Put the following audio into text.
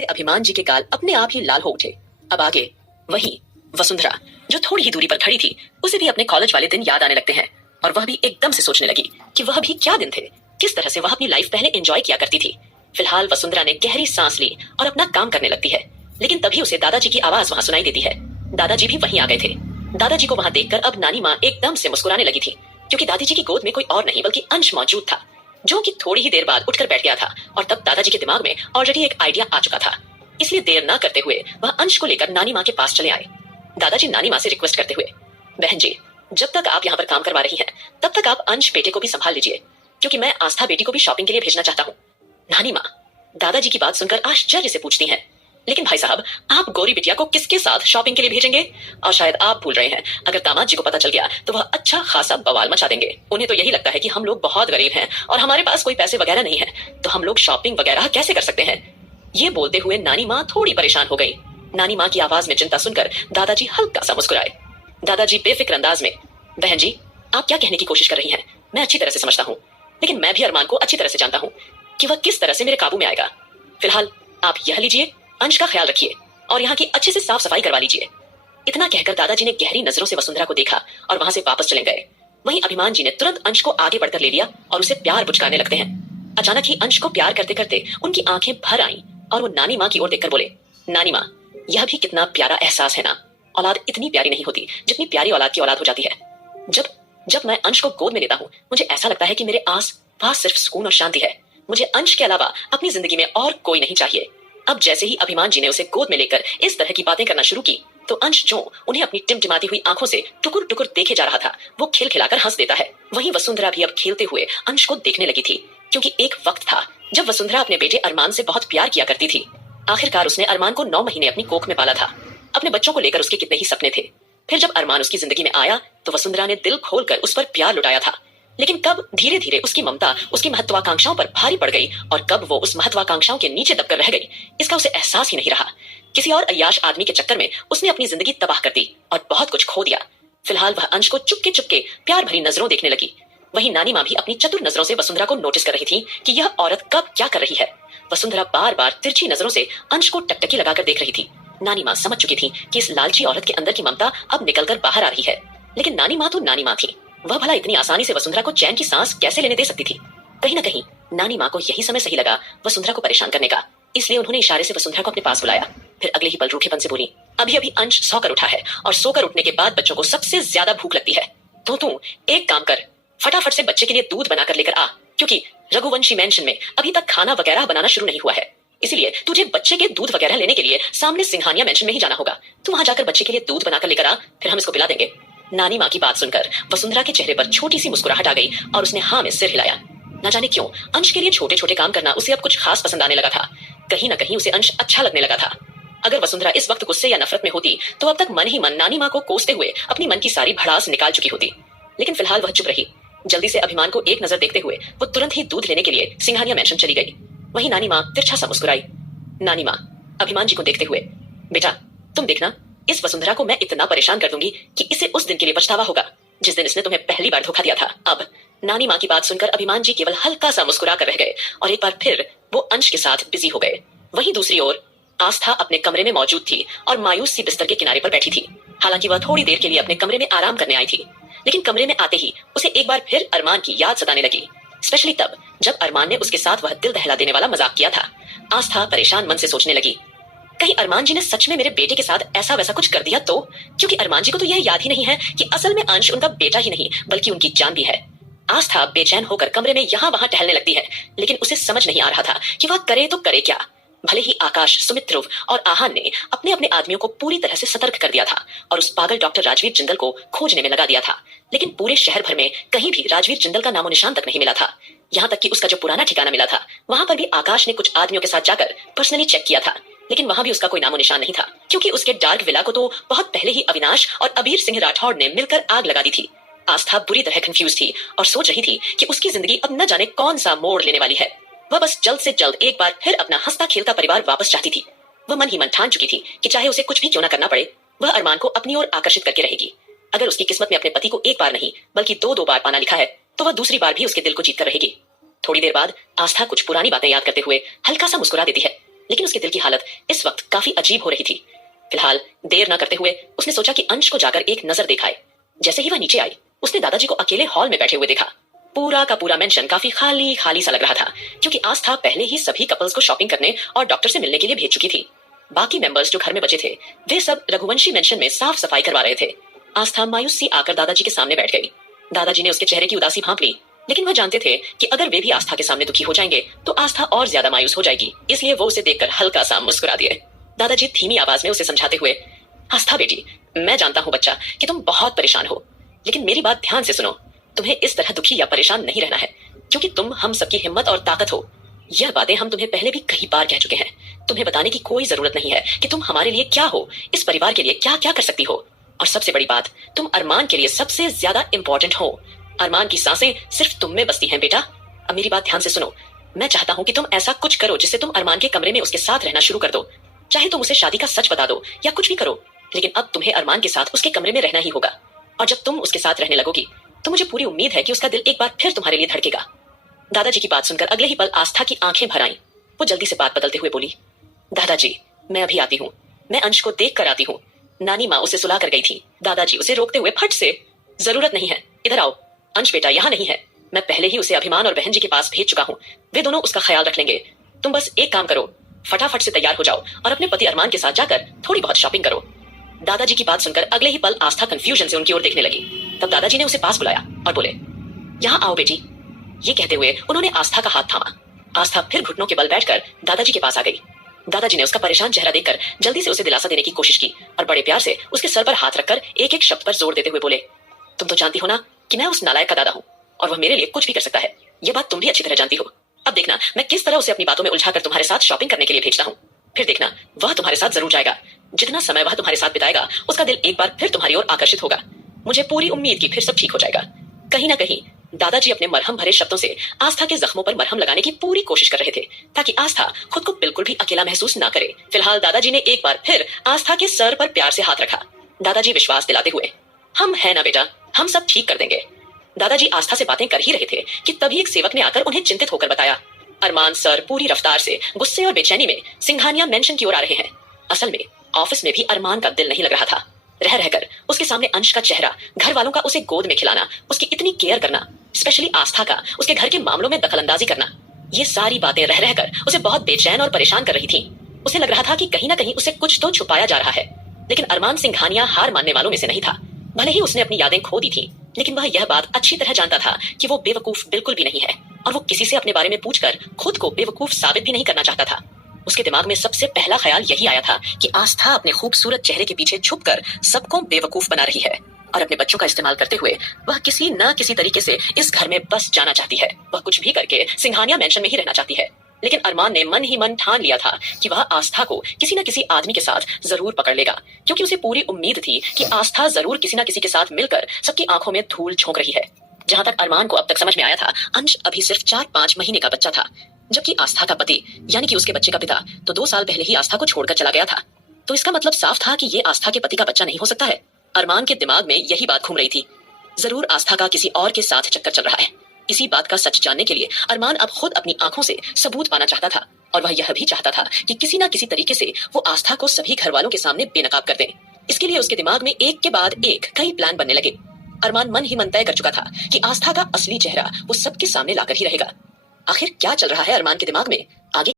से अभिमान जी के गाल अपने आप ही लाल हो उठे। अब आगे वही वसुंधरा जो थोड़ी ही दूरी पर खड़ी थी, उसे भी अपने कॉलेज वाले दिन याद आने लगते हैं और वह भी एकदम से सोचने लगी कि वह भी क्या दिन थे, किस तरह से वह अपनी लाइफ पहले एंजॉय किया करती थी। फिलहाल वसुंधरा ने गहरी सांस ली और अपना काम करने लगती है, लेकिन तभी उसे दादाजी की आवाज वहां सुनाई देती है। दादाजी भी वहीं आ गए थे। दादाजी को वहां देखकर अब नानी माँ एकदम से मुस्कुराने लगी थी, क्योंकि दादी जी की गोद में कोई और नहीं बल्कि अंश मौजूद था, जो कि थोड़ी ही देर बाद उठकर बैठ गया था। और तब दादाजी के दिमाग में ऑलरेडी एक आइडिया आ चुका था, इसलिए देर ना करते हुए वह अंश को लेकर नानी माँ के पास चले आए। दादाजी नानी माँ से रिक्वेस्ट करते हुए, बहन जी, जब तक आप यहाँ पर काम करवा रही हैं, तब तक आप अंश बेटे को भी संभाल लीजिए, क्योंकि मैं आस्था बेटी को भी शॉपिंग के लिए भेजना चाहता हूँ। नानी माँ दादाजी की बात सुनकर आश्चर्य से पूछती हैं, लेकिन भाई साहब, आप गौरी बिटिया को किसके साथ शॉपिंग के लिए भेजेंगे? और शायद आप भूल रहे हैं, अगर दामाद जी को पता चल गया तो वह अच्छा खासा बवाल मचा देंगे। उन्हें तो यही लगता है कि हम लोग बहुत गरीब हैं और हमारे पास कोई पैसे वगैरह नहीं है, तो हम लोग शॉपिंग वगैरह कैसे कर सकते हैं? ये बोलते हुए नानी माँ थोड़ी परेशान हो गई। नानी माँ की आवाज में चिंता सुनकर दादाजी हल्का सा मुस्कुराए। दादाजी बेफिक्र अंदाज में, बहन जी, आप क्या कहने की कोशिश कर रही हैं, मैं अच्छी तरह से समझता हूँ, लेकिन मैं भी अरमान को अच्छी तरह से जानता हूँ कि वह किस तरह से मेरे काबू में आएगा। फिलहाल आप यह लीजिए, अंश का ख्याल रखिए और यहाँ की अच्छे से साफ सफाई करवा लीजिए। इतना कहकर दादाजी ने गहरी नजरों से वसुंधरा को देखा और वहां से वापस चले गए। वहीं अभिमान जी ने तुरंत अंश को आगे बढ़कर ले लिया और उसे प्यार पुचकारने लगते हैं। अचानक ही अंश को प्यार करते करते उनकी आंखें भर आईं और वो नानी माँ की ओर देखकर बोले, नानी माँ, यह भी कितना प्यारा एहसास है ना, औलाद इतनी प्यारी नहीं होती जितनी प्यारी औलाद की औलाद हो जाती है। जब जब मैं अंश को गोद में लेता हूँ, मुझे ऐसा लगता है कि मेरे आस पास सिर्फ सुकून और शांति है। मुझे अंश के अलावा अपनी जिंदगी में और कोई नहीं चाहिए। अब जैसे ही अभिमान जी ने उसे गोद में लेकर इस तरह की बातें करना शुरू की, तो अंश जो उन्हें अपनी टिमटिमाती हुई आंखों से टुकुर टुकुर देखे जा रहा था, वो खिलखिलाकर हंस देता है। वहीं वसुंधरा भी अब खेलते हुए अंश को देखने लगी थी, क्योंकि एक वक्त था जब वसुंधरा अपने बेटे अरमान से बहुत प्यार किया करती थी। आखिरकार उसने अरमान को 9 महीने अपनी कोख में पाला था। अपने बच्चों को लेकर उसके कितने ही सपने थे। फिर जब अरमान उसकी जिंदगी में आया तो वसुंधरा ने दिल खोलकर उस पर प्यार लुटाया था। लेकिन कब धीरे धीरे उसकी ममता उसकी महत्वाकांक्षाओं पर भारी पड़ गई और कब वो उस महत्वाकांक्षाओं के नीचे दबकर रह गई, इसका उसे एहसास ही नहीं रहा। किसी और अय्याश आदमी के चक्कर में उसने अपनी जिंदगी तबाह कर दी और बहुत कुछ खो दिया। फिलहाल वह अंश को चुपके चुपके प्यार भरी नजरों देखने लगी। वहीं नानी माँ भी अपनी चतुर नजरों से वसुंधरा को नोटिस कर रही थी कि यह औरत कब क्या कर रही है। वसुंधरा बार बार तिरछी नजरों से अंश को टकटकी लगाकर देख रही थी। नानी माँ समझ चुकी थी कि इस लालची औरत के अंदर की ममता अब निकलकर बाहर आ रही है, लेकिन नानी माँ तो नानी माँ थी। वह भला इतनी आसानी से वसुंधरा को चैन की सांस कैसे लेने दे सकती थी? कहीं ना कहीं नानी माँ को यही समय सही लगा वसुंधरा को परेशान करने का, इसलिए उन्होंने इशारे से वसुंधरा को अपने पास बुलाया। फिर अगले ही पल रूखेपन से बोली, अभी अभी अंश सोकर उठा है और सोकर उठने के बाद बच्चों को सबसे ज्यादा भूख लगती है, तो तू एक काम कर, फटाफट से बच्चे के लिए दूध बनाकर लेकर आ, क्योंकि रघुवंशी मैंशन में अभी तक खाना वगैरह बनाना शुरू नहीं हुआ है, इसलिए तुझे बच्चे के दूध वगैरह लेने के लिए सामने सिंघानिया मैंशन में ही जाना होगा। तू वहां जाकर बच्चे के लिए दूध बनाकर लेकर आ, फिर हम इसको पिला देंगे। नानी माँ की बात सुनकर वसुंधरा के चेहरे पर छोटी सी मुस्कुराहट आ गई और उसने हाँ में सिर हिलाया। न जाने क्यों अंश के लिए छोटे छोटे काम करना उसे अब कुछ खास पसंद आने लगा था। कहीं ना कहीं उसे अंश अच्छा लगने लगा था। अगर वसुंधरा इस वक्त गुस्से या नफरत में होती तो अब तक मन ही मन नानी माँ को कोसते हुए अपनी मन की सारी भड़ास निकाल चुकी होती, लेकिन फिलहाल वह चुप रही। जल्दी से अभिमान को एक नजर देखते हुए वो तुरंत ही दूध लेने के लिए सिंघानिया मैंशन चली गई। वहीं नानी माँ तिरछा सा मुस्कुराई। नानी माँ अभिमान जी को देखते हुए, बेटा तुम देखना, इस वसुंधरा को मैं इतना परेशान कर दूंगी कि इसे उस दिन के लिए पछतावा होगा जिस दिन इसने तुम्हें पहली बार धोखा दिया था। अब नानी माँ की बात सुनकर अभिमान जी केवल हल्का सा मुस्कुरा कर रह गए और एक बार फिर वो अंश के साथ बिजी हो गए। वहीं दूसरी ओर आस्था अपने कमरे में मौजूद थी और मायूस सी बिस्तर के किनारे पर बैठी थी। हालांकि वह थोड़ी देर के लिए अपने कमरे में आराम करने आई थी, लेकिन कमरे में आते ही उसे एक बार फिर अरमान की याद सताने लगी, स्पेशली तब जब अरमान ने उसके साथ वह दिल दहला देने वाला मजाक किया था। आस्था परेशान मन से सोचने लगी, कहीं अरमान जी ने सच में मेरे बेटे के साथ ऐसा वैसा कुछ कर दिया तो, क्योंकि अरमान जी को तो यह याद ही नहीं है कि असल में अंश उनका बेटा ही नहीं बल्कि उनकी जान भी है। आस्था बेचैन होकर कमरे में यहाँ वहां टहलने लगती है, लेकिन उसे समझ नहीं आ रहा था कि वह करे तो करे क्या। भले ही आकाश, सुमित और आहान ने अपने अपने आदमियों को पूरी तरह से सतर्क कर दिया था और उस पागल डॉक्टर राजवीर जिंदल को खोजने में लगा दिया था, लेकिन पूरे शहर भर में कहीं भी राजवीर जिंदल का नामो निशान तक नहीं मिला था। यहाँ तक कि उसका जो पुराना ठिकाना मिला था वहां पर भी आकाश ने कुछ आदमियों के साथ जाकर पर्सनली चेक किया था, लेकिन वहां भी उसका कोई नामो निशान नहीं था, क्योंकि उसके डार्क विला को तो बहुत पहले ही अविनाश और अबीर सिंह राठौड़ ने मिलकर आग लगा दी थी। आस्था बुरी तरह कंफ्यूज थी और सोच रही थी कि उसकी जिंदगी अब न जाने कौन सा मोड़ लेने वाली है। वह बस जल्द से जल्द एक बार फिर अपना हंसता खेलता परिवार वापस चाहती थी। वह मन ही मन ठान चुकी थी कि चाहे उसे कुछ भी क्यों ना करना पड़े, वह अरमान को अपनी ओर आकर्षित करके रहेगी। अगर उसकी किस्मत में अपने पति को एक बार नहीं बल्कि दो बार पाना लिखा है, तो वह दूसरी बार भी उसके दिल को जीत कर रहेगी। थोड़ी देर बाद आस्था कुछ पुरानी बातें याद करते हुए हल्का सा मुस्कुरा देती है, लेकिन उसके दिल की हालत इस वक्त काफी अजीब हो रही थी। फिलहाल देर न करते हुए उसने सोचा कि अंश को जाकर एक नजर दिखाए। जैसे ही वह नीचे आई, उसने दादाजी को अकेले हॉल में बैठे हुए देखा। पूरा का पूरा मेंशन काफी खाली खाली सा लग रहा था, क्योंकि आस्था पहले ही सभी कपल्स को शॉपिंग करने और डॉक्टर से मिलने के लिए भेज चुकी थी। बाकी मेंबर्स जो घर में बचे थे, वे सब रघुवंशी मेंशन में साफ सफाई करवा रहे थे। आस्था मायूस सी आकर दादाजी के सामने बैठ गई। दादाजी ने उसके चेहरे की उदासी भांप ली, लेकिन वह जानते थे कि अगर वे भी आस्था के सामने दुखी हो जाएंगे तो आस्था और ज्यादा मायूस हो जाएगी, इसलिए वो उसे देखकर हल्का सा मुस्कुरा दिए। दादाजी धीमी आवाज में उसे समझाते हुए, आस्था बेटी, मैं जानता हूं बच्चा कि तुम बहुत परेशान हो, लेकिन मेरी बात ध्यान से सुनो। तुम्हें इस तरह दुखी या परेशान नहीं रहना है, क्योंकि तुम हम सबकी हिम्मत और ताकत हो। यह बातें हम तुम्हें पहले भी कई बार कह चुके हैं। तुम्हें बताने की कोई जरूरत नहीं है कि तुम हमारे लिए क्या हो, इस परिवार के लिए क्या क्या कर सकती हो। और सबसे बड़ी बात, तुम अरमान के लिए सबसे ज्यादा इंपॉर्टेंट हो। अरमान की सांसें सिर्फ तुम में बसती हैं बेटा। अब मेरी बात ध्यान से सुनो। मैं चाहता हूं कि तुम ऐसा कुछ करो जिससे तुम अरमान के कमरे में उसके साथ रहना शुरू कर दो। चाहे तुम उसे शादी का सच बता दो या कुछ भी करो, लेकिन अब तुम्हें अरमान के साथ उसके कमरे में रहना ही होगा। और जब तुम उसके साथ रहने लगोगी तो मुझे पूरी उम्मीद है कि उसका दिल एक बार फिर तुम्हारे लिए धड़केगा। दादाजी की बात सुनकर अगले ही पल आस्था की आंखें भर आईं। वो जल्दी से बात बदलते हुए बोली, दादाजी मैं अभी आती हूँ, मैं अंश को देख कर आती हूँ। नानी माँ उसे सुला कर गई थी। दादाजी उसे रोकते हुए फट से, जरूरत नहीं है, इधर आओ। अंश बेटा यहाँ नहीं है, मैं पहले ही उसे अभिमान और बहन जी के पास भेज चुका हूँ। वे दोनों उसका ख्याल रख लेंगे। तुम बस एक काम करो, फटाफट से तैयार हो जाओ और अपने पति अरमान के साथ जाकर थोड़ी बहुत शॉपिंग करो। दादाजी की बात सुनकर अगले ही पल आस्था कंफ्यूजन से उनकी ओर देखने लगी। तब दादाजी ने उसे पास बुलाया और बोले, यहाँ आओ बेटी। ये कहते हुए उन्होंने आस्था का हाथ थामा। आस्था फिर घुटनों के बल बैठकर दादाजी के पास आ गई। दादाजी ने उसका परेशान चेहरा देखकर जल्दी से उसे दिलासा देने की कोशिश की और बड़े प्यार से उसके सर पर हाथ रखकर एक एक शब्द पर जोर देते हुए बोले, तुम तो जानती हो ना कि मैं उस नालायक का दादा हूँ और वह मेरे लिए कुछ भी कर सकता है। ये बात तुम भी अच्छी तरह जानती हो। अब देखना मैं किस तरह उसे अपनी बातों में उलझाकर तुम्हारे साथ शॉपिंग करने के लिए भेजता हूँ। फिर देखना वह तुम्हारे साथ जरूर जाएगा। जितना समय वह तुम्हारे साथ बिताएगा उसका दिल एक बार फिर तुम्हारी ओर आकर्षित होगा। मुझे पूरी उम्मीद की फिर सब ठीक हो जाएगा। कहीं ना कहीं दादाजी अपने मरहम भरे शब्दों से आस्था के जख्मों पर मरहम लगाने की पूरी कोशिश कर रहे थे, ताकि आस्था खुद को बिल्कुल भी अकेला महसूस ना करे। फिलहाल दादाजी ने एक बार फिर आस्था के सर पर प्यार से हाथ रखा। दादाजी विश्वास दिलाते हुए, हम है ना बेटा, हम सब ठीक कर देंगे। दादाजी आस्था से बातें कर ही रहे थे कि तभी एक सेवक ने आकर उन्हें चिंतित होकर बताया, अरमान सर पूरी रफ्तार से गुस्से और बेचैनी में सिंघानिया मेंशन की ओर आ रहे हैं। असल में ऑफिस में भी अरमान का दिल नहीं लग रहा था। रह रहकर उसके सामने अंश का चेहरा, घर वालों का उसे गोद में खिलाना, उसकी इतनी केयर करना, स्पेशली आस्था का उसके घर के मामलों में दखलंदाजी करना, ये सारी बातें रह रहकर उसे बहुत बेचैन और परेशान कर रही थी। उसे लग रहा था कि कहीं ना कहीं उसे कुछ तो छुपाया जा रहा है। लेकिन अरमान सिंघानिया हार मानने वालों में से नहीं था। भले ही उसने अपनी यादें खो दी थी, लेकिन वह यह बात अच्छी तरह जानता था कि वो बेवकूफ बिल्कुल भी नहीं है और वो किसी से अपने बारे में पूछकर खुद को बेवकूफ साबित भी नहीं करना चाहता था। उसके दिमाग में सबसे पहला ख्याल यही आया था कि आस्था अपने खूबसूरत चेहरे के पीछे छुपकर सबको बेवकूफ बना रही है और अपने बच्चों का इस्तेमाल करते हुए वह किसी न किसी तरीके से इस घर में बस जाना चाहती है। वह कुछ भी करके सिंघानिया मेंशन में ही रहना चाहती है। लेकिन अरमान ने मन ही मन ठान लिया था कि वह आस्था को किसी न किसी आदमी के साथ जरूर पकड़ लेगा, क्योंकि उसे पूरी उम्मीद थी कि आस्था जरूर किसी न किसी के साथ मिलकर सबकी आंखों में धूल झोंक रही है। जहां तक अरमान को अब तक समझ में आया था, अंश अभी सिर्फ 4-5 महीने का बच्चा था, जबकि आस्था का पति यानी कि उसके बच्चे का पिता तो 2 साल पहले ही आस्था को छोड़कर चला गया था। तो इसका मतलब साफ था कि ये आस्था के पति का बच्चा नहीं हो सकता है। अरमान के दिमाग में यही बात घूम रही थी। जरूर आस्था का किसी और के साथ चक्कर चल रहा है। इसी बात का सच जानने के लिए अरमान अब खुद अपनी आंखों से सबूत पाना चाहता था और वह यह भी चाहता था कि किसी ना किसी तरीके से वो आस्था को सभी घर वालों के सामने बेनकाब कर दे। इसके लिए उसके दिमाग में एक के बाद एक कई प्लान बनने लगे। अरमान मन ही मन तय कर चुका था कि आस्था का असली चेहरा वो सबके सामने लाकर ही रहेगा। आखिर क्या चल रहा है अरमान के दिमाग में